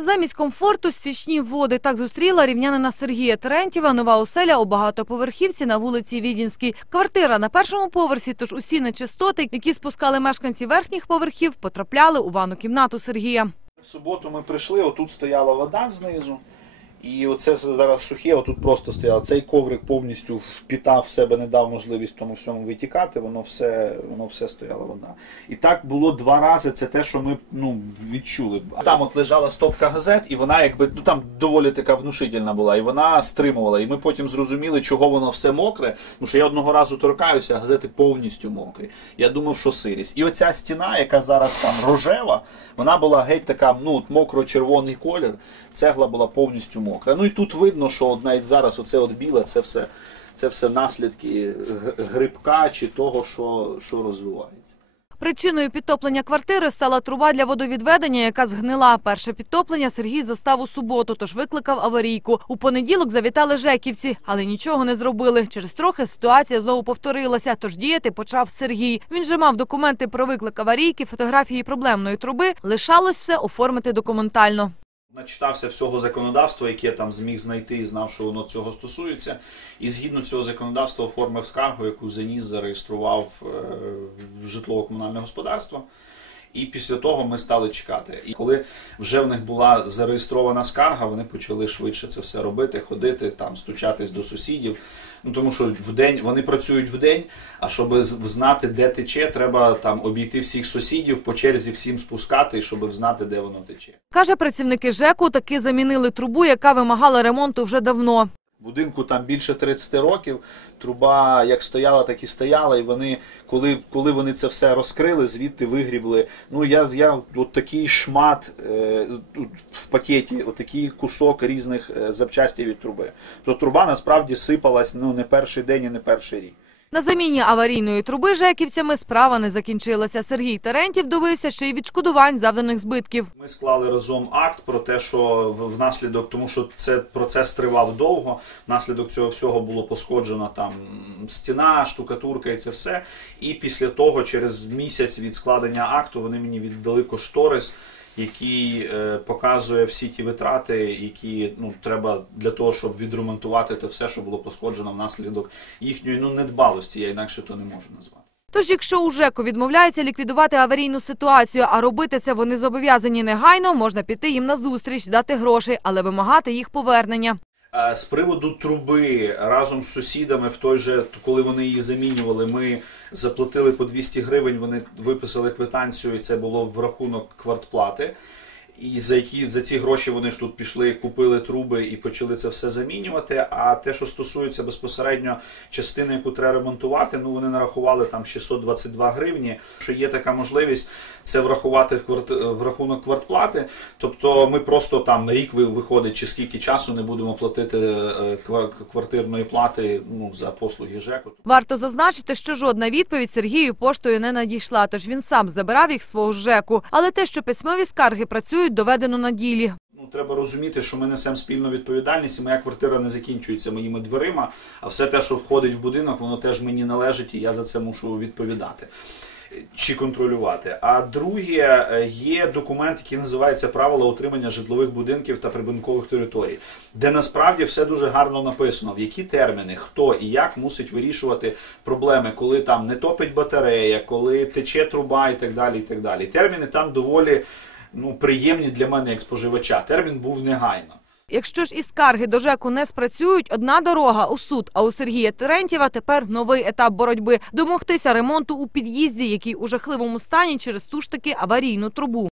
Замість комфорту стічні води так зустріла рівнянина Сергія Терентєва нова оселя у багатоповерхівці на вулиці Відінській. Квартира на першому поверсі, тож усі нечистоти, які спускали мешканці верхніх поверхів, потрапляли у ванну кімнату Сергія. В суботу ми прийшли, отут стояла вода знизу. І оце зараз сухе, отут просто стояло. Цей коврик повністю впітав в себе, не дав можливість тому всьому витікати, воно все, воно все стояла вода. І так було два рази, це те, що ми ну, відчули. Там от лежала стопка газет, і вона якби ну там доволі така внушительна була, і вона стримувала. І ми потім зрозуміли, чого воно все мокре. Тому що я одного разу торкаюся, а газети повністю мокрі. Я думав, що сирість. І оця стіна, яка зараз там рожева, вона була геть така, ну мокро-червоний колір. Цегла була повністю мокра. Ну і тут видно, що от навіть зараз оце от біле, це все, це все наслідки грибка чи того, що, що розвивається. Причиною підтоплення квартири стала труба для водовідведення, яка згнила. Перше підтоплення Сергій застав у суботу, тож викликав аварійку. У понеділок завітали жеківці, але нічого не зробили. Через трохи ситуація знову повторилася, тож діяти почав Сергій. Він же мав документи про виклик аварійки, фотографії проблемної труби. Лишалось все оформити документально. Начитався всього законодавства, яке там зміг знайти і знав, що воно цього стосується. І згідно цього законодавства оформив скаргу, яку Зеніс зареєстрував е, в житлово-комунальне господарство. І після того ми стали чекати. І коли вже в них була зареєстрована скарга, вони почали швидше це все робити, ходити, там стучатись до сусідів. Ну тому що в день вони працюють в день, а щоб знати, де тече, треба там обійти всіх сусідів по черзі всім спускати, щоб знати, де воно тече. Каже, працівники ЖЕКу таки замінили трубу, яка вимагала ремонту вже давно. Будинку там більше 30 років. Труба як стояла, так і стояла. І вони, коли, коли вони це все розкрили, звідти вигрібли. Ну я, я от такий шмат е, в пакеті, отакий кусок різних запчастів від труби. То труба насправді сипалась ну не перший день і не перший рік. На заміні аварійної труби жеківцями справа не закінчилася. Сергій Терентів добився ще й відшкодувань завданих збитків. Ми склали разом акт про те, що внаслідок, тому що це процес тривав довго. Внаслідок цього всього було пошкоджена там стіна, штукатурка і це все. І після того, через місяць від складення акту, вони мені віддали кошторис, який е, показує всі ті витрати, які ну треба для того, щоб відремонтувати те все, що було пошкоджено внаслідок їхньої ну недбалості. Я інакше то не можу назвати. Тож, якщо у ЖЕКу відмовляються ліквідувати аварійну ситуацію, а робити це вони зобов'язані негайно, можна піти їм на зустріч, дати гроші, але вимагати їх повернення. Е, З приводу труби разом з сусідами, в той же, коли вони її замінювали, ми заплатили по 200 гривень. Вони виписали квитанцію, і це було в рахунок квартплати. І за які за ці гроші вони ж тут пішли, купили труби і почали це все замінювати. А те, що стосується безпосередньо частини, яку треба ремонтувати, ну вони нарахували там 622 гривні. Що є така можливість це врахувати в кварти... в рахунок квартплати. Тобто ми просто там рік ви- виходить, чи скільки часу не будемо платити е, квартирної плати ну за послуги ЖЕКу. Варто зазначити, що жодна відповідь Сергію поштою не надійшла, тож він сам забирав їх свого ЖЕКу. Але те, що письмові скарги працюють, доведено на ділі. Ну, треба розуміти, що ми несемо спільну відповідальність, і моя квартира не закінчується моїми дверима, а все те, що входить в будинок, воно теж мені належить, і я за це мушу відповідати. Чи контролювати. А друге, е, є документ, який називається Правила утримання житлових будинків та прибудинкових територій, де насправді все дуже гарно написано, в які терміни, хто і як мусить вирішувати проблеми, коли там не топить батарея, коли тече труба і так далі. І так далі. Терміни там доволі ну, приємні для мене як споживача. Термін був негайно. Якщо ж і скарги до ЖЕКу не спрацюють, одна дорога у суд. А у Сергія Терентєва тепер новий етап боротьби домогтися ремонту у під'їзді, який у жахливому стані через ту ж таки аварійну трубу.